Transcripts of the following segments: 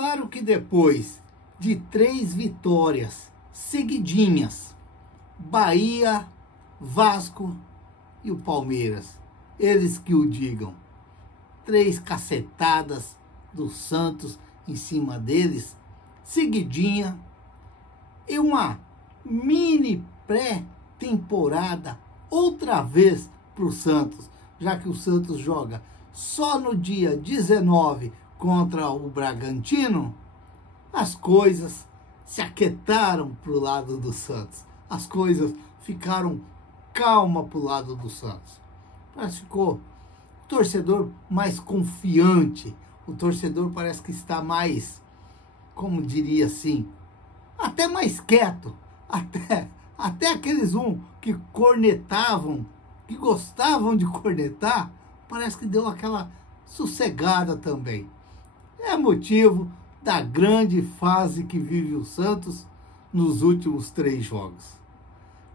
Claro que depois de 3 vitórias seguidinhas, Bahia, Vasco e o Palmeiras, eles que o digam, 3 cacetadas do Santos em cima deles, seguidinha, e uma mini pré-temporada outra vez para o Santos, já que o Santos joga só no dia 19 contra o Bragantino. As coisas se aquietaram para o lado do Santos, as coisas ficaram calma para o lado do Santos. Parece que ficou o torcedor mais confiante, o torcedor parece que está mais, como diria assim, até mais quieto, até aqueles que cornetavam, que gostavam de cornetar, parece que deu aquela sossegada também. É motivo da grande fase que vive o Santos nos últimos 3 jogos.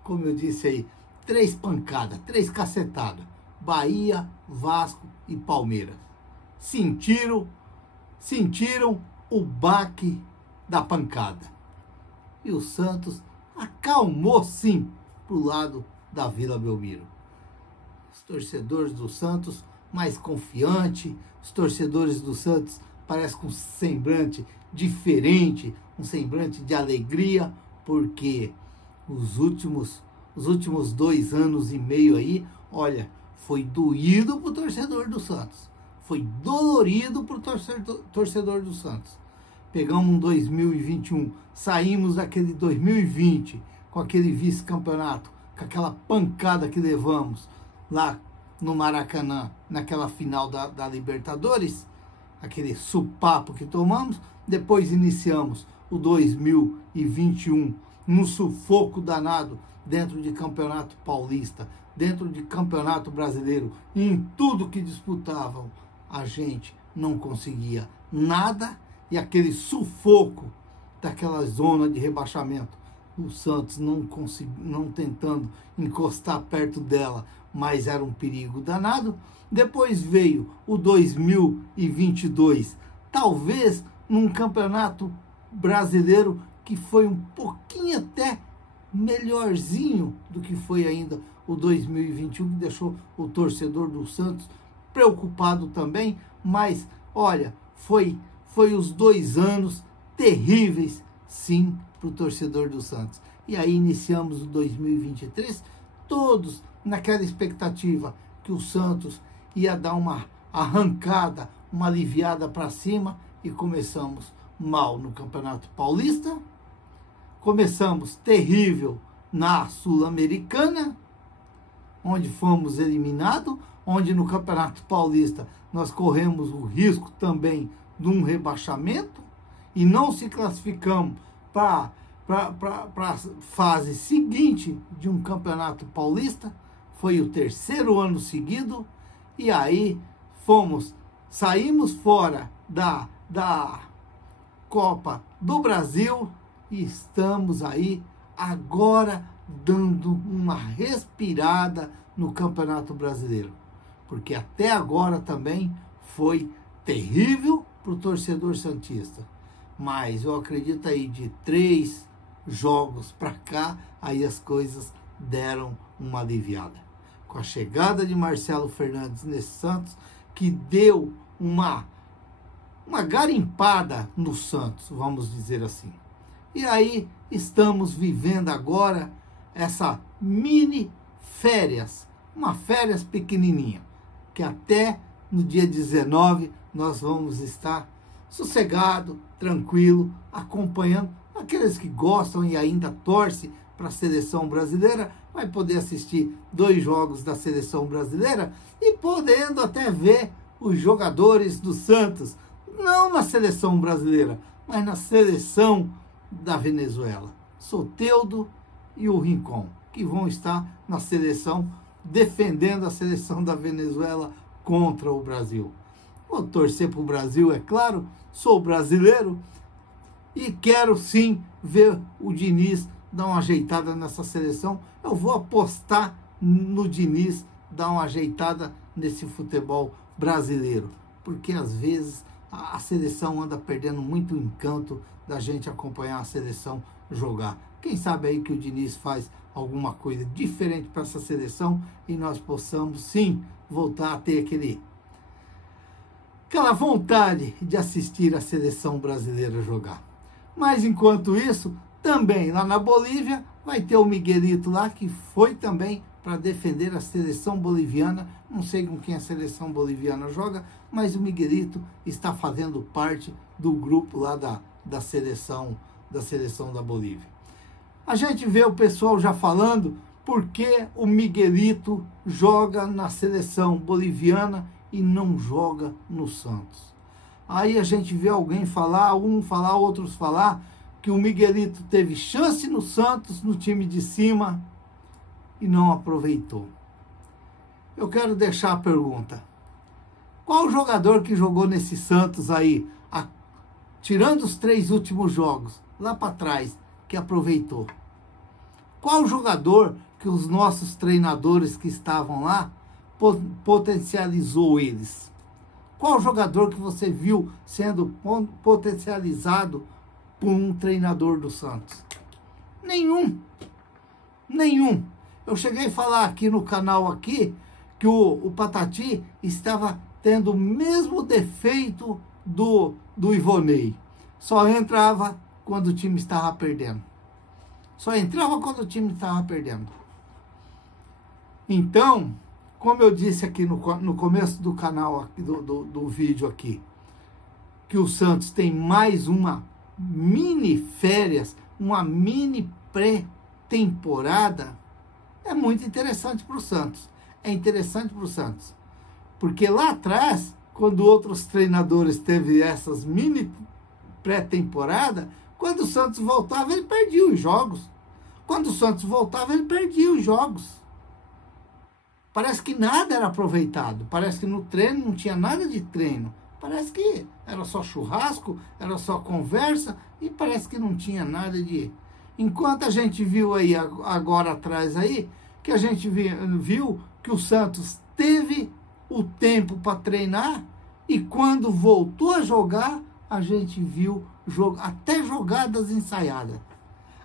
Como eu disse aí, 3 pancadas, 3 cacetadas. Bahia, Vasco e Palmeiras. Sentiram o baque da pancada. E o Santos acalmou sim pro lado da Vila Belmiro. Os torcedores do Santos mais confiante, os torcedores do Santos parecem com um semblante diferente, um semblante de alegria, porque os últimos 2 anos e meio aí, olha, foi doído pro torcedor do Santos, foi dolorido pro torcedor do Santos. Pegamos um 2021, saímos daquele 2020 com aquele vice-campeonato, com aquela pancada que levamos lá no Maracanã, naquela final da Libertadores, aquele supapo que tomamos. Depois iniciamos o 2021 num sufoco danado dentro de Campeonato Paulista, dentro de Campeonato Brasileiro, e em tudo que disputavam a gente não conseguia nada, e aquele sufoco daquela zona de rebaixamento, o Santos não tentando encostar perto dela, mas era um perigo danado. Depois veio o 2022, talvez num campeonato brasileiro que foi um pouquinho até melhorzinho do que foi ainda o 2021, que deixou o torcedor do Santos preocupado também, mas olha, foi os 2 anos terríveis sim para o torcedor do Santos. E aí iniciamos o 2023, todos naquela expectativa que o Santos ia dar uma arrancada, uma aliviada para cima, e começamos mal no Campeonato Paulista, começamos terrível na Sul-Americana, onde fomos eliminados, onde no Campeonato Paulista nós corremos o risco também de um rebaixamento e não se classificamos para a fase seguinte de um Campeonato Paulista. Foi o 3º ano seguido, e aí saímos fora da Copa do Brasil e estamos aí agora dando uma respirada no Campeonato Brasileiro, porque até agora também foi terrível para o torcedor santista, mas eu acredito aí de 3 jogos para cá, aí as coisas deram uma aliviada. Com a chegada de Marcelo Fernandes nesse Santos, que deu uma garimpada no Santos, vamos dizer assim. E aí estamos vivendo agora essa mini férias, uma férias pequenininha, que até no dia 19 nós vamos estar sossegado, tranquilo, acompanhando. Aqueles que gostam e ainda torcem para a seleção brasileira, vai poder assistir 2 jogos da seleção brasileira e podendo até ver os jogadores do Santos, não na seleção brasileira, mas na seleção da Venezuela, Soteldo e o Rincon, que vão estar na seleção, defendendo a seleção da Venezuela contra o Brasil. Vou torcer para o Brasil, é claro, sou brasileiro e quero sim ver o Diniz dar uma ajeitada nessa seleção. Eu vou apostar no Diniz dar uma ajeitada nesse futebol brasileiro, porque às vezes a seleção anda perdendo muito o encanto da gente acompanhar a seleção jogar. Quem sabe aí que o Diniz faz alguma coisa diferente para essa seleção e nós possamos sim voltar a ter aquela vontade de assistir a seleção brasileira jogar. Mas enquanto isso, também lá na Bolívia vai ter o Miguelito lá, que foi também para defender a seleção boliviana. Não sei com quem a seleção boliviana joga, mas o Miguelito está fazendo parte do grupo lá da seleção da Bolívia. A gente vê o pessoal já falando por que o Miguelito joga na seleção boliviana e não joga no Santos. Aí a gente vê alguém falar, outros falar, que o Miguelito teve chance no Santos, no time de cima, e não aproveitou. Eu quero deixar a pergunta. Qual jogador que jogou nesse Santos aí, tirando os 3 últimos jogos, lá para trás, que aproveitou? Qual jogador que os nossos treinadores que estavam lá potencializou eles? Qual jogador que você viu sendo potencializado por um treinador do Santos? Nenhum. Eu cheguei a falar aqui no canal aqui que o Patati estava tendo o mesmo defeito do Ivonei. Só entrava quando o time estava perdendo. Então, como eu disse aqui no começo do canal, aqui, do vídeo aqui, que o Santos tem mais uma mini férias, uma mini pré-temporada, é muito interessante para o Santos. Porque lá atrás, quando outros treinadores teve essas mini pré-temporada, quando o Santos voltava, ele perdia os jogos. Parece que nada era aproveitado. Parece que no treino não tinha nada de treino. Parece que era só churrasco, era só conversa e parece que não tinha nada de... Enquanto a gente viu aí agora atrás aí, que a gente viu que o Santos teve o tempo para treinar e quando voltou a jogar, a gente viu até jogadas ensaiadas,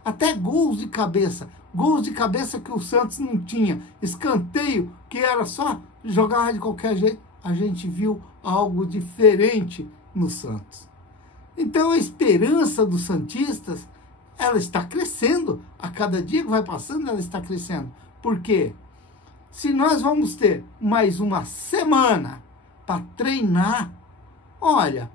até gols de cabeça que o Santos não tinha, escanteio que era só jogar de qualquer jeito. A gente viu algo diferente no Santos. Então a esperança dos santistas, ela está crescendo, a cada dia que vai passando ela está crescendo. Por quê? Se nós vamos ter mais uma semana para treinar, olha,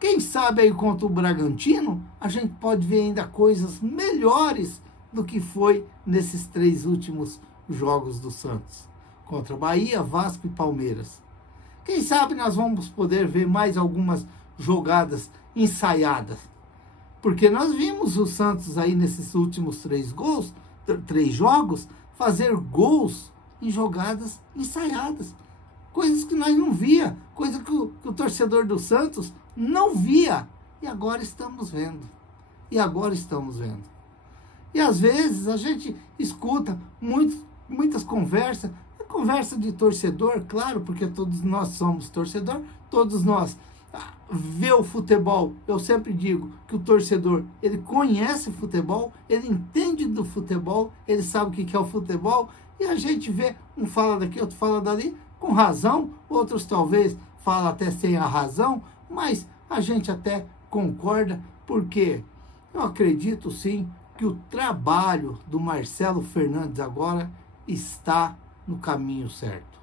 quem sabe aí contra o Bragantino, a gente pode ver ainda coisas melhores do que foi nesses 3 últimos jogos do Santos. Contra Bahia, Vasco e Palmeiras. Quem sabe nós vamos poder ver mais algumas jogadas ensaiadas. Porque nós vimos o Santos aí nesses últimos 3 jogos, fazer gols em jogadas ensaiadas. Coisas que nós não via, coisa que o torcedor do Santos não via. E agora estamos vendo. E às vezes a gente escuta muitas conversas, conversa de torcedor, claro, porque todos nós somos torcedor, todos nós vê o futebol. Eu sempre digo que o torcedor, ele conhece futebol, ele entende do futebol, ele sabe o que é o futebol, e a gente vê, um fala daqui, outro fala dali, com razão, outros talvez falam até sem a razão, mas a gente até concorda, porque eu acredito sim que o trabalho do Marcelo Fernandes agora está no caminho certo.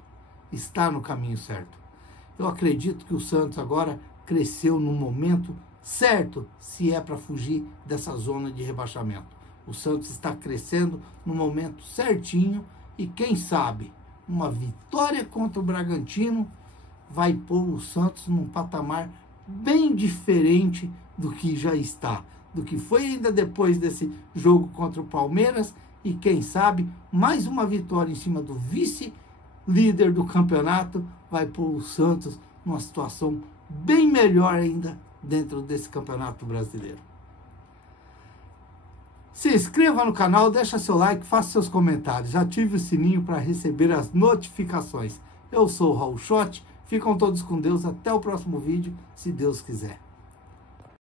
Eu acredito que o Santos agora cresceu no momento certo, se é para fugir dessa zona de rebaixamento. O Santos está crescendo no momento certinho e quem sabe uma vitória contra o Bragantino vai pôr o Santos num patamar bem diferente do que já está, do que foi ainda depois desse jogo contra o Palmeiras e quem sabe mais uma vitória em cima do vice-líder do campeonato vai pôr o Santos numa situação bem melhor ainda dentro desse campeonato brasileiro. Se inscreva no canal, deixa seu like, faça seus comentários, ative o sininho para receber as notificações. Eu sou o Raul Schott, Ficam todos com Deus. Até o próximo vídeo, se Deus quiser.